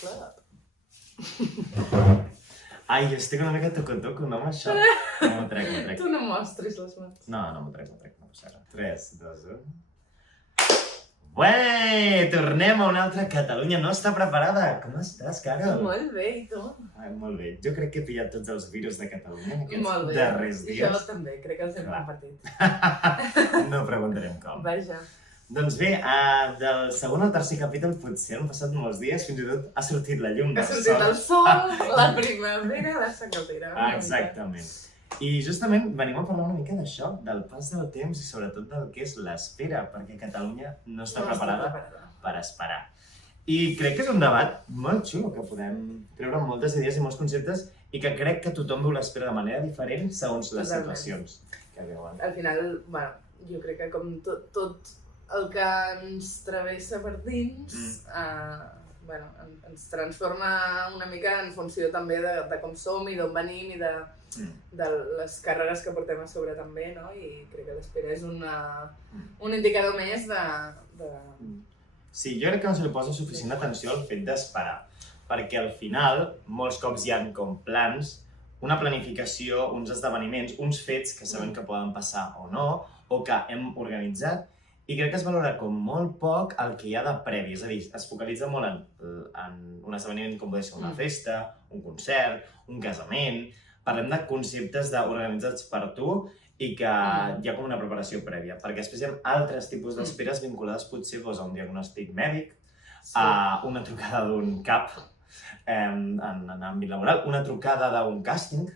Club. Ai, jo estic una mica toco, no, amb això. No m'ho trec. Tu no mostris les mans. No m'ho trec, no passa res. 3, 2, 1... Ué, tornem a una altra Catalunya no està preparada. Com estàs, Carol? Molt bé, i tu? Ai, molt bé. Jo crec que he pillat tots els virus de Catalunya en aquests Molt bé. darrers dies. Jo també, crec que els hem Clar. compartit. No preguntarem com. Vaja. Doncs bé, del segon al tercer capítol potser han passat molts dies, fins i tot ha sortit la llum Ha del sortit sol. el sol, la primavera, la secatera. Exactament. I justament venim a parlar una mica d'això, del pas del temps i sobretot del que és l'espera, perquè Catalunya no està preparada per esperar. I crec que és un debat molt xulo, que podem treure moltes idees i molts conceptes i que crec que tothom veu l'espera de manera diferent segons les situacions que veuen. Al final, bueno, jo crec que com tot el que ens travessa per dins, ens transforma una mica en funció també de com som i d'on venim i de les càrregues que portem a sobre també, no? I crec que l'espera és un indicador més de... Sí, jo crec que no se li posa suficient atenció al fet d'esperar, perquè al final molts cops hi ha com plans, una planificació, uns esdeveniments, uns fets que sabem que poden passar o no, o que hem organitzat, i crec que es valora com molt poc el que hi ha de previ, és a dir, es focalitza molt en un esdeveniment com pot ser una festa, un concert, un casament. Parlem de conceptes organitzats per tu i que hi ha com una preparació prèvia, perquè després hi ha altres tipus d'esperes vinculades potser a un diagnòstic mèdic, a una trucada d'un cap en àmbit laboral, una trucada d'un càsting,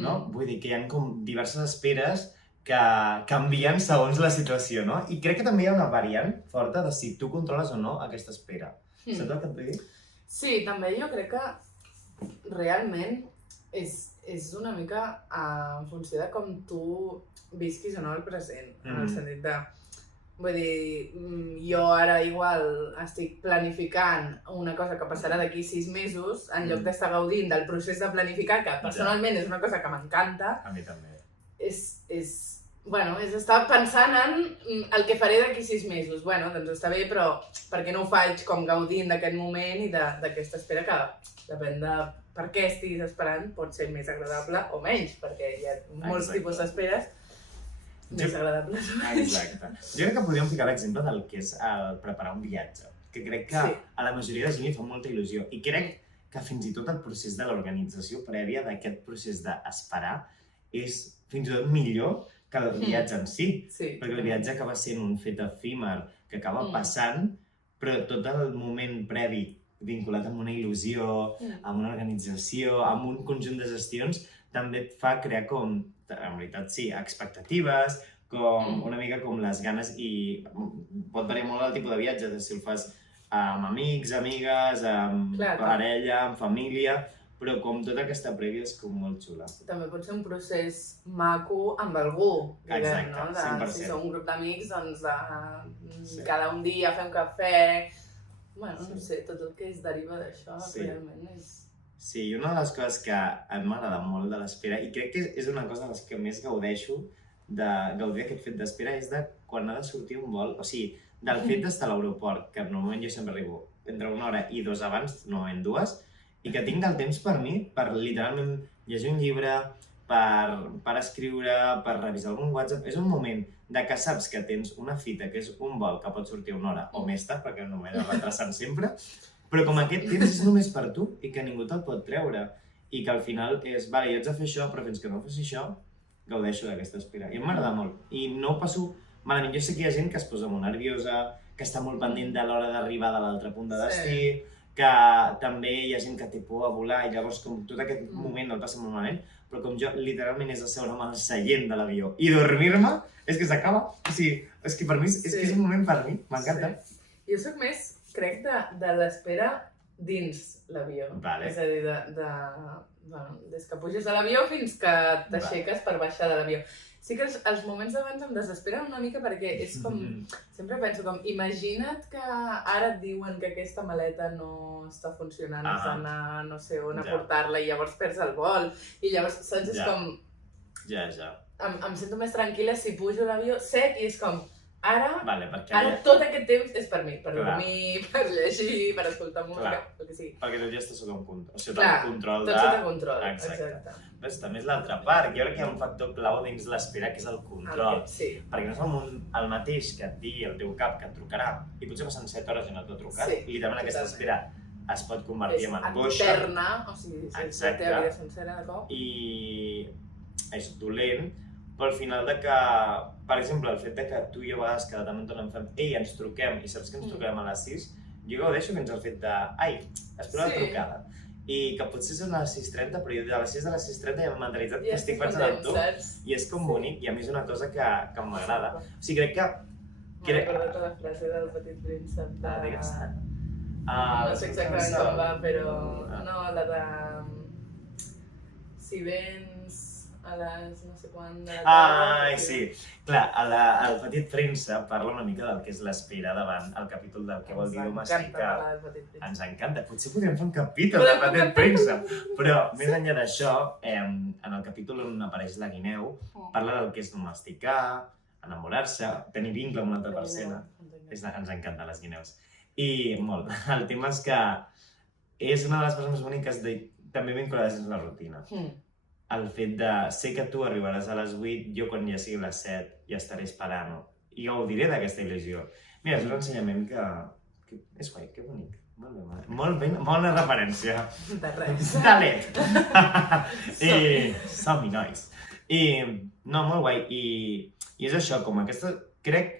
no? Vull dir que hi ha com diverses esperes que canvien segons la situació, no? I crec que també hi ha una variant forta de si tu controles o no aquesta espera. Saps el que et vull dir? Sí, també jo crec que realment és una mica en funció de com tu visquis o no el present, en el sentit de... Vull dir, jo ara igual estic planificant una cosa que passarà d'aquí 6 mesos, en lloc d'estar gaudint del procés de planificar, que personalment és una cosa que m'encanta. A mi també. És estar pensant en el que faré d'aquí 6 mesos. Bueno, doncs està bé, però per què no ho faig com gaudint d'aquest moment i d'aquesta espera que depèn de per què estiguis esperant, pot ser més agradable o menys, perquè hi ha molts tipus d'esperes més agradables o menys. Exacte. Jo crec que podríem ficar l'exemple del que és preparar un viatge, que crec que a la majoria de gent li fa molta il·lusió. I crec que fins i tot el procés de l'organització prèvia d'aquest procés d'esperar és fins i tot millor que el viatge en si, perquè el viatge acaba sent un fet efímer que acaba passant, però tot el moment previ vinculat amb una il·lusió, amb una organització, amb un conjunt de gestions, també et fa crear com, en veritat sí, expectatives, com una mica com les ganes, i pot variar molt el tipus de viatge, si el fas amb amics, amigues, amb parella, amb família, però com tota aquesta prèvia és com molt xula. També pot ser un procés maco amb algú, diguem, no? 100%. Si som un grup d'amics, doncs cada un dia fem cafè... Bueno, no sé, tot el que es deriva d'això realment és... Sí, i una de les coses que a mi m'agrada molt de l'espera, i crec que és una cosa de les que més gaudeixo de gaudir d'aquest fet d'espera, és de quan ha de sortir un vol, o sigui, del fet d'estar a l'aeroport, que normalment jo sempre arribo entre 1 hora i 2 abans, normalment 2, i que tinc el temps per mi, per literalment llegir un llibre, per escriure, per revisar algun WhatsApp. És un moment de que saps que tens una fita, que és un vol que pot sortir 1 hora o més tard, perquè no m'he de retrasant sempre, però com aquest temps és només per tu i que ningú te'l pot treure. I que al final és, vale, jo haig de fer això, però fins que no faci això, gaudeixo d'aquesta espera. I m'agrada molt. I no ho passo malament. Jo sé que hi ha gent que es posa molt nerviosa, que està molt pendent de l'hora d'arribar de l'altre punt de destí, que també hi ha gent que té por a volar i llavors com tot aquest moment no el passa molt malament, però com jo literalment és asseure'm al seient de l'avió i dormir-me, és que s'acaba. O sigui, és que per mi és un moment per mi, m'encanta. Jo soc més, crec, de l'espera dins l'avió. És a dir, des que puges a l'avió fins que t'aixeques per baixar de l'avió. Sí que els moments d'abans em desesperen una mica perquè és com... Sempre penso com, imagina't que ara et diuen que aquesta maleta no està funcionant, has d'anar no sé on a portar-la i llavors perds el vol. I llavors, saps, és com... Ja. Em sento més tranquil·la si pujo a l'avió sec i és com... Ara tot aquest temps és per mi, per dormir, per llegir, per escoltar música, el que sigui. Perquè tu ja estàs sota un control, o sigui, tot control de... Tot sota control, exacte. Ves, també és l'altra part, jo crec que hi ha un factor clau dins l'espera, que és el control. Perquè no és el mateix que et digui el teu cap que et trucarà, i potser passen 7 hores i no t'ha trucat, i literalment aquesta espera es pot convertir en angoixa. És eterna, o sigui, és la teva vida sencera de cop. I és dolent, però al final de que, per exemple, el fet de que tu i jo a vegades cada tant en tant em fem ei, ens truquem, i saps que ens trucarem a les 6, jo gaudeixo fins al fet de ai, espero la trucada. I que potser són a les 6:30, però jo de les 6 a les 6:30 ja m'he mentalitzat que estic pensant en tu, i és com bonic, i a mi és una cosa que m'agrada. O sigui, crec que... M'he recordat la frase del Petit Príncep de... Digues-te. No sé exactament com va, però... No, la de... Si vens... a les no sé quan de la tarda... Sí. Clar, el Petit Príncep parla una mica del que és l'espera davant el capítol del que vol dir domesticar. Ens encanta. Potser podríem fer un capítol del Petit Príncep. Però, més enllà d'això, en el capítol on apareix la guineu, parla del que és domesticar, enamorar-se, tenir vincle amb una altra persona. Ens encanten les guineus. I molt. El tema és que és una de les coses més boniques també vinculades a la rutina. El fet de sé que tu arribaràs a les 8, jo quan ja sigui les 7 ja estaré esperant i gaudiré d'aquesta il·lusió. Mira, és un ensenyament que és guai, que bonic. Molt bé, bona referència. De res. De led. I som-hi, nois. I no, molt guai. I és això, com aquesta... Crec...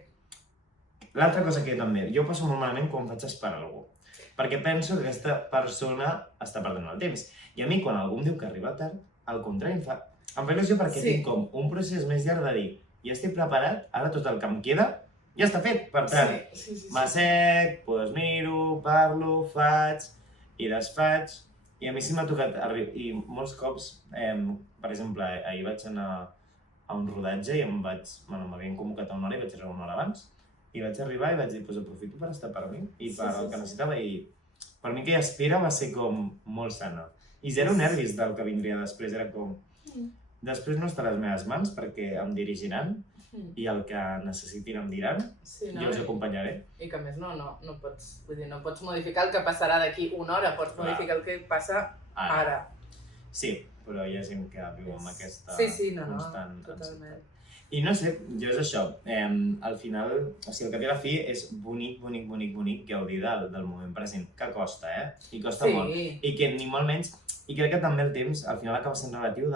L'altra cosa que també, jo passo molt malament quan faig esperar algú. Perquè penso que aquesta persona està perdent el temps. I a mi, quan algú em diu que arriba tard, al contrari, em fa il·lusió perquè tinc com un procés més llarg de dir ja estic preparat, ara tot el que em queda ja està fet, per tant, m'assec, doncs miro, parlo, faig i desfaig, i a mi sí m'ha tocat i molts cops, per exemple, ahir vaig anar a un rodatge i m'havien convocat a una hora i vaig arribar una hora abans, i vaig arribar i vaig dir, doncs aprofito per estar per mi i per el que necessitava, i per mi aquella espera va ser com molt sana. I zero nervis del que vindria després, era com... Després no està a les meves mans perquè em dirigiran i el que necessitin em diran, jo els acompanyaré. I que a més no pots modificar el que passarà d'aquí una hora, pots modificar el que passa ara. Sí, però hi ha gent que viu amb aquesta constant totalment. I no sé, jo és això, al final, o sigui, el que té la fi és bonic gaudir del moment present, que costa, I costa molt. I que ni molt menys, i crec que també el temps, al final acaba sent relatiu,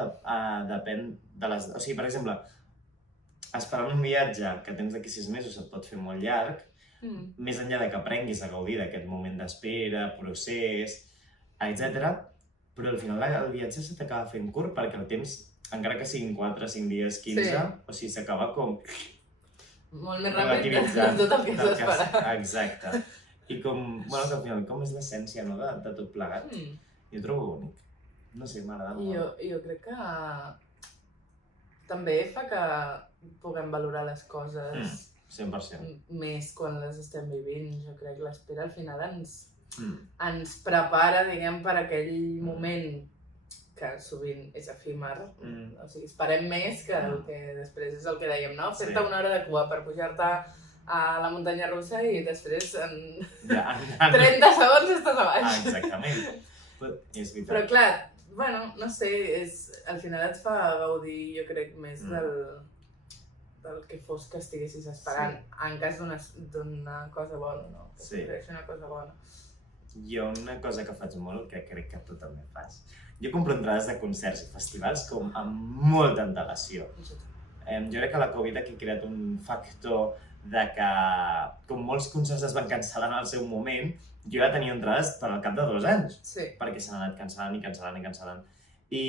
depèn de les... O sigui, per exemple, esperant un viatge que tens d'aquí 6 mesos et pot fer molt llarg, més enllà de que aprenguis a gaudir d'aquest moment d'espera, procés, etc. Però al final el viatge se t'acaba fent curt perquè el temps, encara que siguin 4, 5 dies, 15, o sigui, s'acaba com... Molt més ràpid de tot el que s'ha esperat. Exacte. I com, bueno, que al final, com és l'essència, no?, de tot plegat. Jo ho trobo bonic. No sé, m'agrada molt. Jo crec que també fa que puguem valorar les coses 100%. Més quan les estem vivint. Jo crec que l'espera al final ens prepara, diguem, per aquell moment que sovint és efímer, o sigui, esperem més que el que després és el que dèiem, no? Fer-te una hora de cua per pujar-te a la muntanya russa i després en 30 segons estàs a baix. Exactament. És veritat. Però clar, bueno, no sé, al final et fa gaudir, jo crec, més del que fos que estiguessis esperant, en cas d'una cosa bona, no? Que sigui una cosa bona. Jo una cosa que faig molt, que crec que tu també fas, jo compro entrades de concerts i festivals com amb molta antelació. Jo crec que la Covid aquí ha creat un factor de que, com molts concerts es van cancel·lar en el seu moment, jo ja tenia entrades per al cap de 2 anys, perquè s'han anat cancel·lant. I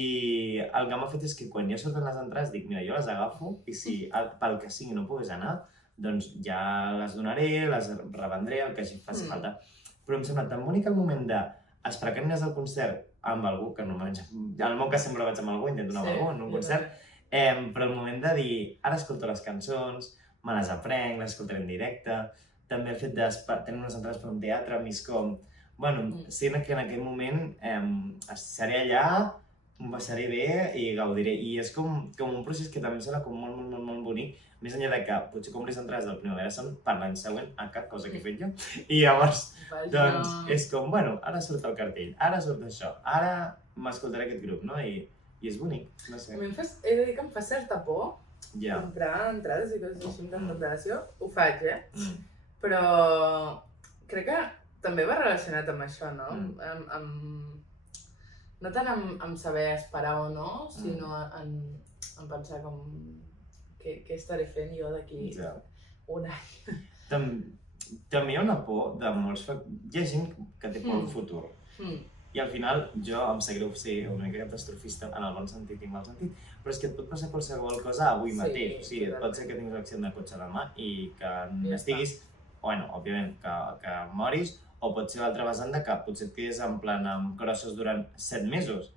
el que m'ha fet és que quan ja surten les entrades dic, mira, jo les agafo i si pel que sigui no pogués anar, doncs ja les donaré, les revendré, el que faci falta. Però em sembla tan bonic el moment d'esperar que aniràs al concert amb algú, que no menys... En el meu cas sempre vaig amb algú, intento anar amb algú en un concert, però el moment de dir, ara escolto les cançons, me les aprenc, les escoltaré en directe, també el fet de tenir unes entrades per un teatre, a mi és com... Bueno, sé que en aquell moment seré allà Em passaré bé i gaudiré. I és com un procés que també serà com molt, molt, molt bonic, més enllà de que potser compris entrades del Primavera Sound per l'any següent a cap cosa que he fet jo. I llavors, doncs, és com, bueno, ara surt el cartell, ara surt això, ara m'escoltaré aquest grup, no? I és bonic, no sé. A mi he de dir que em fa certa por comprar entrades i coses així amb antelació. Ho faig, Però crec que també va relacionat amb això, no? No tant amb saber esperar o no, sinó en pensar com què estaré fent jo d'aquí un any. També hi ha una por de molts... Hi ha gent que té por al futur. I al final jo em sap greu ser una mica catastrofista en el bon sentit i mal sentit, però és que et pot passar qualsevol cosa avui mateix. O sigui, pot ser que tinguis un accident de cotxe demà i que n'estiguis, bueno, òbviament, que moris, o pot ser l'altra vessant de que potser et quedis en plan amb crosses durant 7 mesos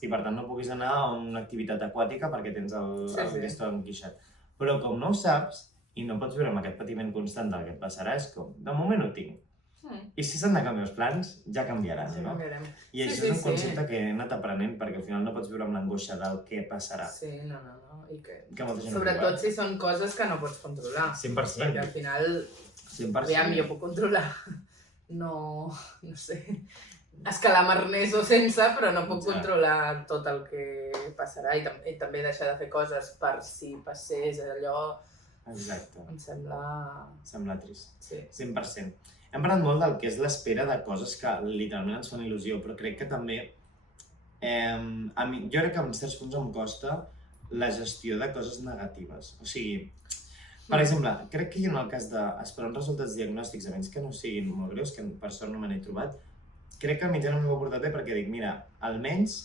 i per tant no puguis anar a una activitat aquàtica perquè tens el gestor enquixat. Però com no ho saps i no pots viure amb aquest patiment constant del que et passarà, és com, de moment ho tinc. I si s'han de canviar els plans, ja canviaran, no? I això és un concepte que he anat aprenent perquè al final no pots viure amb l'angoixa del què passarà. Sí, no. I sobretot si són coses que no pots controlar. 100%. Perquè al final, aviam, jo puc controlar, no sé, escalar amb arnès o sense, però no puc controlar tot el que passarà i també deixar de fer coses per si passés allò. Exacte. Em sembla... Sembla trist. Sí. 100%. Hem parlat molt del que és l'espera de coses que literalment ens fan il·lusió, però crec que també... jo crec que en certs punts em costa la gestió de coses negatives. O sigui, per exemple, crec que jo en el cas d'esperar uns resultats diagnòstics, a menys que no siguin molt greus, que per sort no me n'he trobat, crec que mitjanament m'ho he portat bé perquè dic, mira, almenys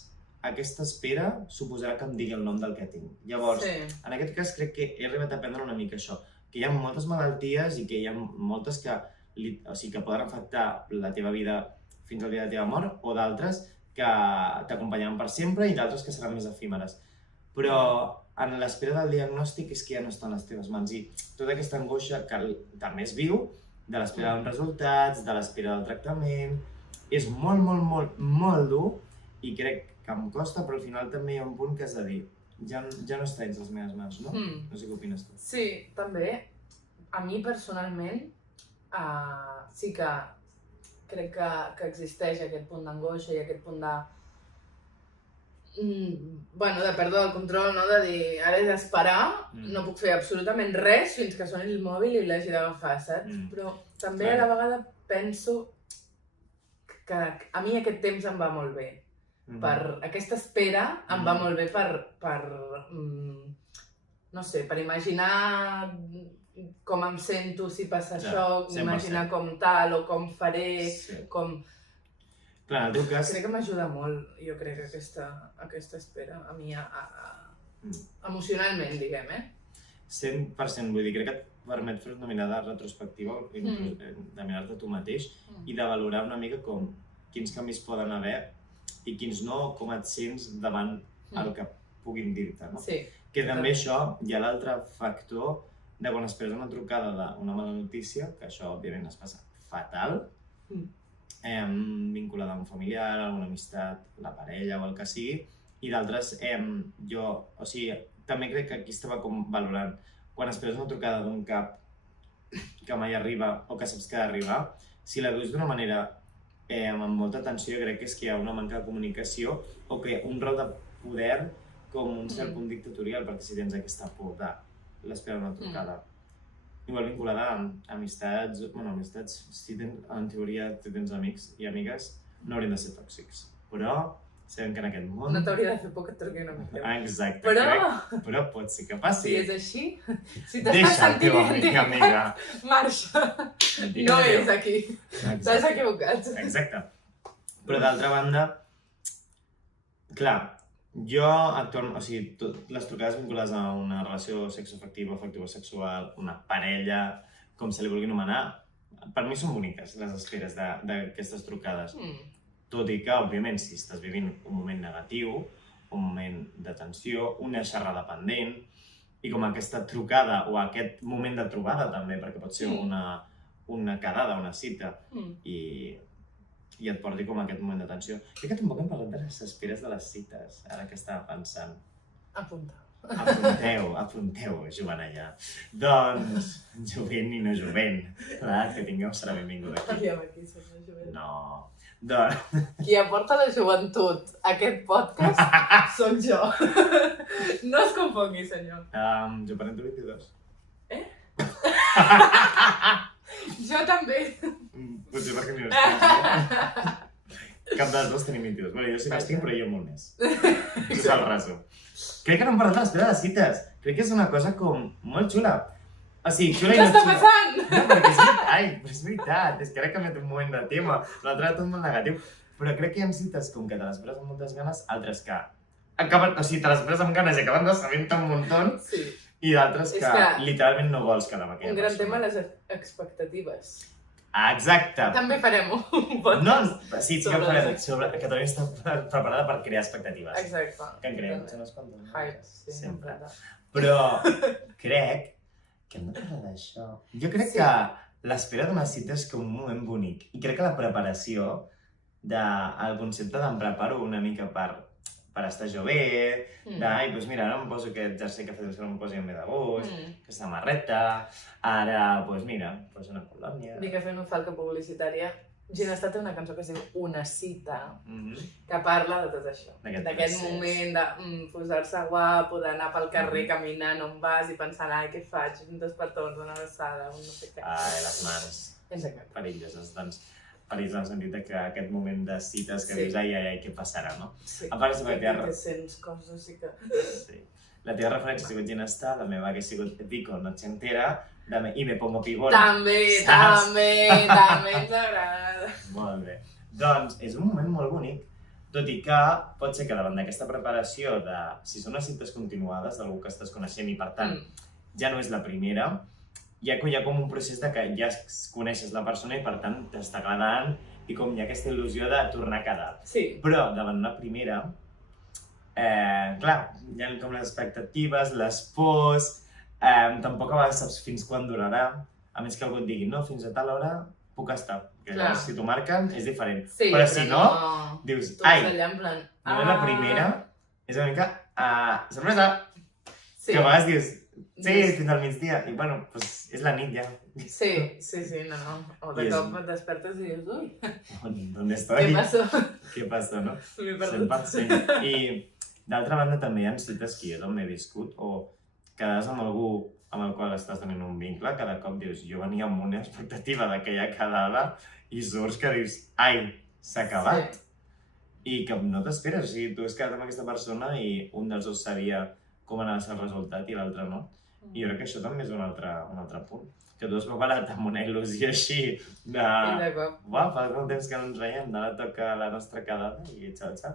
aquesta espera suposarà que em digui el nom del que tinc. Llavors, en aquest cas crec que he arribat a aprendre una mica això, que hi ha moltes malalties i que hi ha moltes que poden afectar la teva vida fins al dia de la teva mort, o d'altres que t'acompanyaran per sempre i d'altres que seran més efímeres. Però en l'espera del diagnòstic és que ja no està en les teves mans i tota aquesta angoixa que també es viu de l'espera dels resultats, de l'espera del tractament, és molt, molt, molt, molt dur i crec que em costa, però al final també hi ha un punt que has de dir ja no està dins les meves mans, no? No sé què opines tu. Sí, també. A mi personalment sí que crec que existeix aquest punt d'angoixa i aquest punt de perdre el control, no? De dir, ara he d'esperar, no puc fer absolutament res fins que soni el mòbil i l'hagi d'agafar, saps? Però també a la vegada penso que a mi aquest temps em va molt bé. Aquesta espera em va molt bé per no sé, per imaginar com em sento si passa això, imaginar com tal o com faré, com... Clar, en el teu cas... Crec que m'ajuda molt, jo crec, aquesta espera, a mi, emocionalment, diguem, 100%, vull dir, crec que et permet fer una mirada retrospectiva, de mirar-te tu mateix i de valorar una mica com quins canvis poden haver i quins no, com et sents davant el que puguin dir-te, no? Sí. Que també això, hi ha l'altre factor de quan esperes una trucada d'una mala notícia, que això òbviament es passa fatal, vinculada a un familiar, a una amistat, la parella o el que sigui, i d'altres, també crec que aquí estava com valorant, quan esperes una trucada d'un cap que mai arriba o que saps que ha d'arribar, si la duis d'una manera amb molta tensió, jo crec que és que hi ha una manca de comunicació o que un rol de poder com un cert punt dictatorial, perquè si tens aquesta por de l'espera d'una trucada. Igual vinculada a amistats, si en teoria tens amics i amigues, no haurien de ser tòxics. Però sabem que en aquest món... No t'hauria de fer por que et truqui una amiga. Exacte, però pot ser que passi. Si és així, si t'estàs sentint identificat, marxa. No és aquí. T'has equivocat. Exacte. Però d'altra banda, clar, jo actualment, les trucades vinculades a una relació sexoafectiva, afectivo-sexual, una parella, com se li vulgui anomenar, per mi són boniques les esperes d'aquestes trucades. Tot i que, òbviament, si estàs vivint un moment negatiu, un moment de tensió, una xerrada pendent, i com aquesta trucada o aquest moment de trobada també, perquè pot ser una quedada, una cita, i i et porti com aquest moment d'atenció. Crec que tampoc hem parlat de les esperes de les cites, ara que estava pensant. Apunta. Apunteu, jovenalla. Doncs, jovent i no jovent. L'edat que tingueu serà benvingut aquí. Aviam, aquí som la jovent. No. Doncs... Qui aporta la joventut a aquest podcast soc jo. No es confongui, senyor. Jo parento 22. Jo també. Potser perquè m'hi estàs. Cap dels dos tenim 22. Bueno, jo sí que estic, però jo molt més. Això és el raso. Crec que no hem parlat de l'espera de cites. Crec que és una cosa com molt xula. O sigui, xula i Què no està xula. passant? No, perquè és veritat. Ai, però és veritat. És que ara he canviat un moment de tema. L'altre era tot molt negatiu. Però crec que hi ha cites com que te l'esperes amb moltes ganes, altres que acaben... O sigui, te l'esperes amb ganes i acaben de saber-te un muntó. Sí. I d'altres que literalment no vols quedar amb aquella Un gran persona. tema, les expectatives. Exacte. També farem un podcast. No, sí que farem sobre que també està preparada per crear expectatives. Exacte. Que en creem, se n'es quantes. Hype, sí. Sempre. Però crec que hem de parlar d'això. Jo crec que l'espera d'una cita és com un moment bonic. I crec que la preparació del concepte d'em preparo una mica per estar jo bé, ai, doncs mira, ara em poso aquest jersei que fa temps que no em posi bé de gust, aquesta samarreta, ara, doncs mira, poso una colònia... Dic que fent una falca publicitària, Ginestar té una cançó que es diu Una cita, que parla de tot això. D'aquest moment de posar-se guapo, d'anar pel carrer caminant on vas i pensant, ai, què faig? Dos petons, una abraçada, un no sé què. Ai, les mans. Perilloses, doncs. Perilloses en el sentit que aquest moment de cites que dius, ai, què passarà, no? Sí, que sents coses i que... Sí. La teva referència ha sigut Ginestar, la meva hagués sigut Pico, Nochentera, i Me Pongo Pibona. També ens agrada. Molt bé. Doncs és un moment molt bonic, tot i que pot ser que davant d'aquesta preparació de, si són unes cites continuades d'algú que estàs coneixent i per tant ja no és la primera, hi ha com un procés de que ja coneixes la persona i per tant t'està agradant i com hi ha aquesta il·lusió de tornar a quedar. Sí. Però davant una primera, clar, hi ha com les expectatives, les pors, tampoc a vegades saps fins quan durarà, a més que algú et digui, no, fins a tal hora puc estar, que llavors si t'ho marquen és diferent, però si no, dius, ai, no és la primera, és una mica, sorpresa, que a vegades dius, sí, fins al migdia, i bueno, doncs és la nit ja. Sí, no, o de cop et despertes i dius, ui, ¿dónde estoy? ¿Qué pasó, no? M'he perdut. 100%. I d'altra banda també hi ha cites que jo també he viscut o quedes amb algú amb el qual estàs tenint un vincle, cada cop dius, jo venia amb una expectativa d'aquella quedada i surts que dius, ai, s'ha acabat. I que no t'esperes, o sigui, tu has quedat amb aquesta persona i un dels dos sabia com anava a ser el resultat i l'altre no. I jo crec que això també és un altre punt. Que tu has preparat amb una il·lusió així de... Uau, fa molt temps que no ens veiem, ara toca la nostra quedada i xau, xau.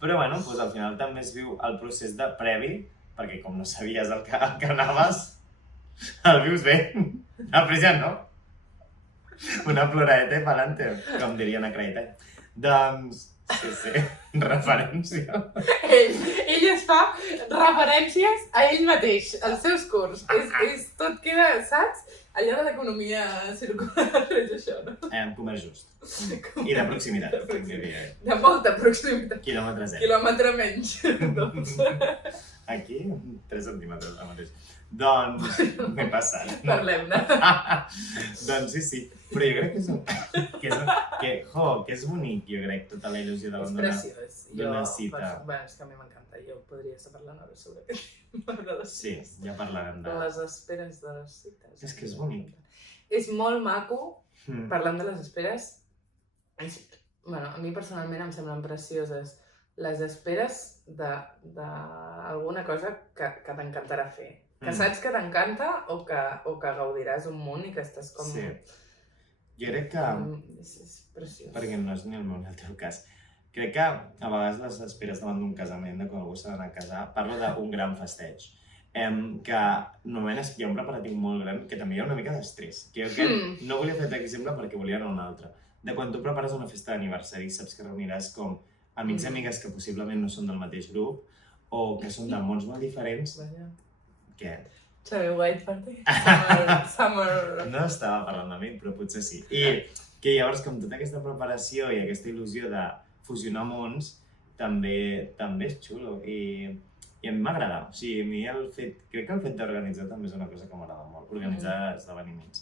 Però bueno, al final també es viu el procés de previ, perquè com no sabies el que anaves, el vius bé. Apreciant, no? Una ploradeta i pa'lante, com dirien a Creite. Doncs... Sí, referència. Ell es fa referències a ell mateix, als seus curs. Tot queda, saps? Allò de l'economia circular és això, no? Comerç just. I de proximitat. De molta proximitat. Quilòmetre zero. Quilòmetre menys. Aquí, 3 centímetres ara mateix. Doncs, m'he passat. Parlem-ne. Doncs sí. Però jo crec que és bonic, jo crec, tota la il·lusió d'una cita. Bé, és que a mi m'encanta. Jo podria estar parlant ara sobre aquest. Sí, ja parlarem de... Les esperes de les cites. És que és bonic. És molt maco, parlant de les esperes. Bueno, a mi personalment em semblen precioses les esperes d'alguna cosa que t'encantarà fer. Que saps que t'encanta o que gaudiràs un munt i que estàs com... Sí. Jo crec que... És preciós. Perquè no és ni el meu ni el teu cas. Crec que a vegades les esperes davant d'un casament, de quan algú s'ha d'anar a casar, parlo d'un gran festeig. Que normalment hi ha un preparatiu molt gran, que també hi ha una mica d'estrès. Que no volia fer aquest exemple perquè volia anar a un altre. De quan tu prepares una festa d'aniversari, saps que reuniràs com amics i amigues que possiblement no són del mateix grup o que són de mons molt diferents. Què? Xavi White Party? Summer... No estava parlant de mi, però potser sí. I que llavors com tota aquesta preparació i aquesta il·lusió de fusionar mons també és xulo i a mi m'agrada. O sigui, a mi crec que el fet d'organitzar també és una cosa que m'agrada molt, organitzar esdeveniments.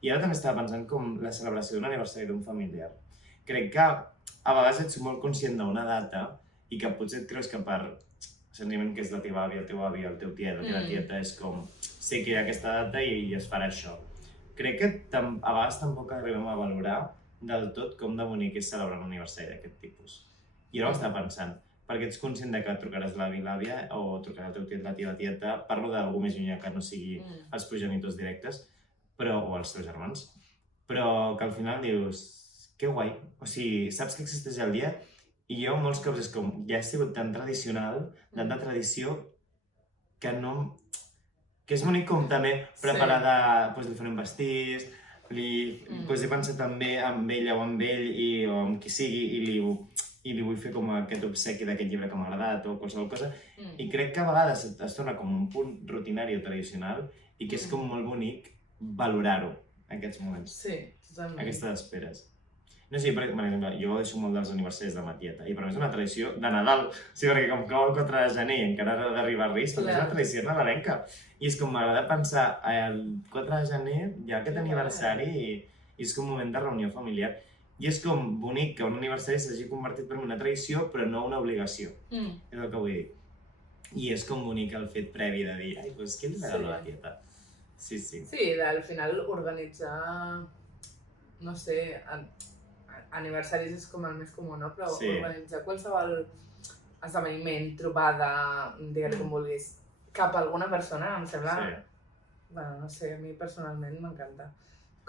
I ara també estava pensant com la celebració d'un aniversari d'un familiar. Crec que a vegades ets molt conscient d'una data i que potser et creus que per sentiment que és la teva àvia, el teu avi, el teu tiet, la teva tieta, és com sé que hi ha aquesta data i es farà això. Crec que a vegades tampoc arribem a valorar del tot com de bonic és celebrar un aniversari d'aquest tipus. I ara ho estava pensant, perquè ets conscient que trucaràs l'avi i l'àvia o trucaràs el teu tiet, la tia, la tieta, parlo d'algú més llunyà que no sigui els progenitors directes, o els teus germans, però que al final dius, que guai, o sigui, saps que existeix el dia i jo molts cops és com, ja he sigut tan tradicional, tanta tradició, que no... que és bonic com també preparar li farem vestits, he pensat també amb ella o amb ell o amb qui sigui i li vull fer com aquest obsequi d'aquest llibre que m'ha agradat o qualsevol cosa i crec que a vegades es torna com un punt rutinari o tradicional i que és com molt bonic valorar-ho, aquests moments. Sí, totalment. Aquestes esperes. No sé, per exemple, jo deixo molt dels aniversaris de ma tieta i per mi és una tradició de Nadal. O sigui, perquè com cau el 4 de gener i encara ha d'arribar Reis, però és una tradició nadalenca. I és com m'agrada pensar, el 4 de gener hi ha aquest aniversari i és com un moment de reunió familiar. I és com bonic que un aniversari s'hagi convertit per mi en una tradició, però no una obligació. És el que vull dir. I és com bonic el fet previ de dir, ai, doncs què li regalo a la tieta? Sí. Sí, al final organitzar, no sé, aniversaris és com el més comú, no? Però organitzar qualsevol esdeveniment, trobada, digues com vulguis, cap a alguna persona, em sembla... Bueno, no sé, a mi personalment m'encanta.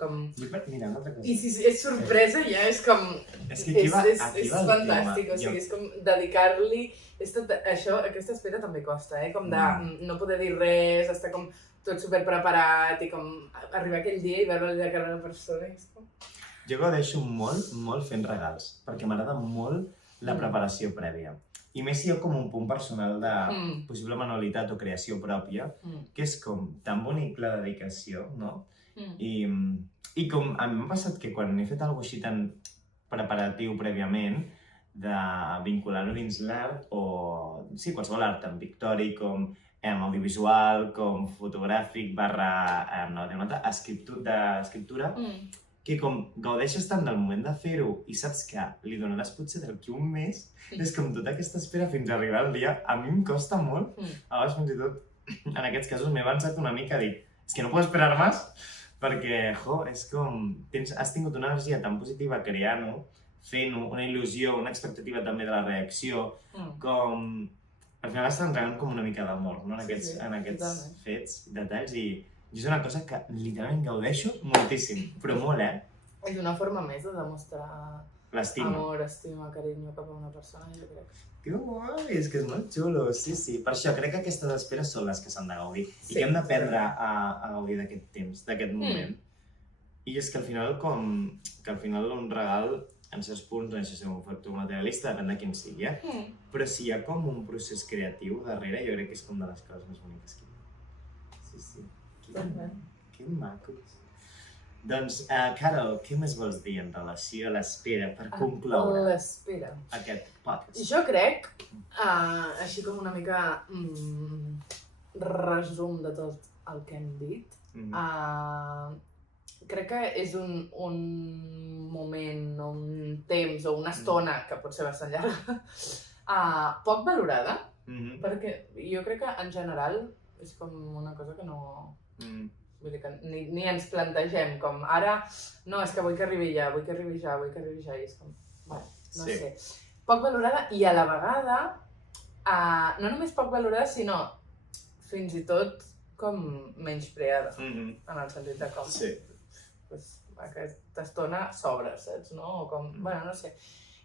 Mira, una altra cosa. I si és sorpresa ja és com... És que aquí va el tema. És fantàstic, o sigui, és com dedicar-li... Aquesta espera també costa, com de no poder dir res, estar com tot superpreparat i com arribar aquell dia i veure la cara de la persona i és com... Jo gaudeixo molt fent regals, perquè m'agrada molt la preparació prèvia. I més si hi ha com un punt personal de possible manualitat o creació pròpia, que és com tan bonic la dedicació, no? I com a mi m'ha passat que quan he fet alguna cosa així tan preparatiu prèviament, de vincular-ho dins l'art o... sí, qualsevol art, tant pictòric com audiovisual, com fotogràfic, d'escriptura, que com gaudeixes tant del moment de fer-ho i saps que li donaràs potser d'aquí un mes, és com tota aquesta espera fins a arribar al dia, a mi em costa molt. A vegades fins i tot, en aquests casos, m'he avançat una mica a dir és que no puedo esperar més, perquè, és com, has tingut una energia tan positiva creant-ho, fent-ho, una il·lusió, una expectativa també de la reacció, com... Al final estàs entregant com una mica d'amor, no? En aquests fets, detalls, i és una cosa que literalment gaudeixo moltíssim, però molt, És una forma més de demostrar amor, estima, carinyo cap a una persona, jo crec. Que guai, és que és molt xulo, sí. Per això crec que aquestes esperes són les que s'han de gaudir i que hem d'aprendre a gaudir d'aquest temps, d'aquest moment. I és que al final un regal, en certs punts, no sé si és un factor materialista, depèn de quin sigui, però si hi ha com un procés creatiu darrere, jo crec que és com de les coses més boniques que hi ha. Sí. Que macos. Doncs, Carol, què més vols dir en relació a l'espera per concloure aquest podcast? Jo crec, així com una mica resum de tot el que hem dit, crec que és un moment, un temps o una estona, que pot ser bastant llarga, poc valorada, perquè jo crec que en general és com una cosa que no... Vull dir que ni ens plantegem com ara, no, és que vull que arribi ja, i és com, bueno, no sé. Poc valorada i a la vegada, no només poc valorada, sinó fins i tot com menyspreada, en el sentit de com... aquesta estona s'obre, saps, no? O com, bueno, no sé.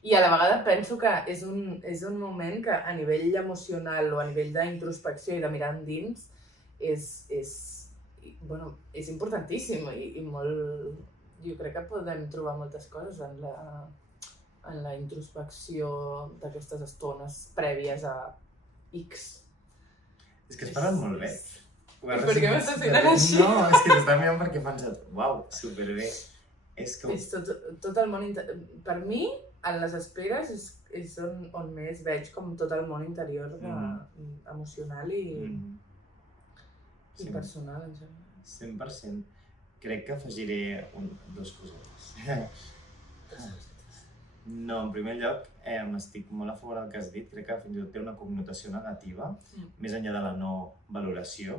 I a la vegada penso que és un moment que a nivell emocional o a nivell d'introspecció i de mirar endins és importantíssim i molt... Jo crec que podem trobar moltes coses en la introspecció d'aquestes estones prèvies a X. És que es parlen molt bé. Per què m'estàs mirant així? No, és que t'està mirant perquè he pensat, uau, superbé. És com... És tot el món... Per mi, en les esperes és on més veig com tot el món interior emocional i personal, en general. 100%. Crec que afegiré dues cosetes. No, en primer lloc, estic molt a favor del que has dit. Crec que fins i tot té una connotació negativa, més enllà de la no valoració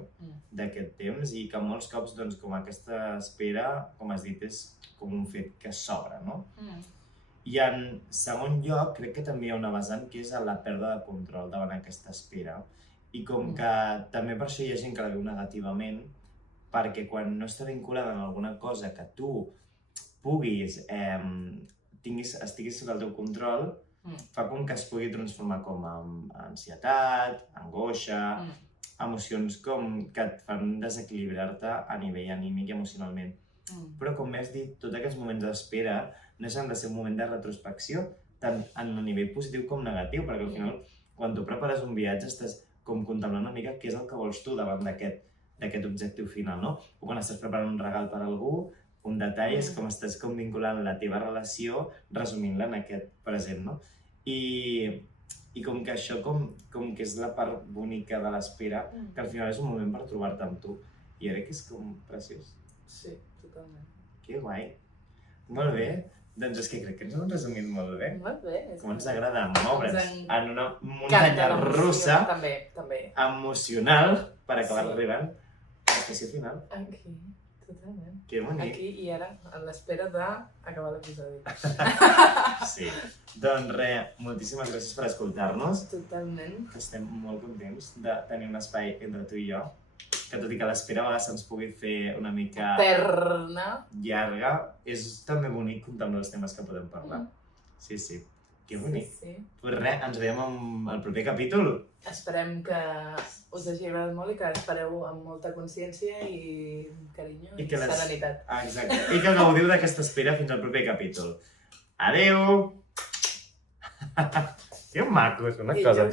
d'aquest temps, i que molts cops, doncs, com aquesta espera, com has dit, és com un fet que s'obre, no? I en segon lloc, crec que també hi ha una vessant que és la pèrdua de control davant aquesta espera. I com que també per això hi ha gent que la viu negativament, perquè quan no està vinculada en alguna cosa que tu puguis, estiguis sota el teu control, fa com que es pugui transformar com en ansietat, angoixa, emocions com que et fan desequilibrar-te a nivell anímic i emocionalment. Però com m'has dit, tots aquests moments d'espera no s'han de ser un moment de retrospecció, tant en el nivell positiu com negatiu, perquè al final, quan tu prepares un viatge, estàs com contemplant una mica què és el que vols tu davant d'aquest objectiu final, no? O quan estàs preparant un regal per a algú, un detall és com estàs vinculant la teva relació, resumint-la en aquest present, no? I com que això com que és la part bonica de l'espera, que al final és un moment per trobar-te amb tu. I crec que és com preciós. Sí, totalment. Que guai. Molt bé. Doncs és que crec que ens ho hem resumit molt bé. Molt bé. Com ens agrada moure's en una muntanya russa emocional per acabar arribant a l'estació final. Aquí, totalment. Que bonic. Aquí i ara, a l'espera d'acabar l'episodi. Sí. Doncs res, moltíssimes gràcies per escoltar-nos. Totalment. Estem molt contents de tenir un espai entre tu i jo, que tot i que l'espera a vegades se'ns pugui fer una mica... eterna. Llarga, és també bonic contemplar els temes que podem parlar. Sí, sí. Que bonic. Sí. Pues res, ens veiem en el proper capítol. Esperem que us hagi agradat molt i que espereu amb molta consciència i carinyo i serenitat. Exacte. I que gaudiu d'aquesta espera fins al proper capítol. Adeu! Que macos, una cosa.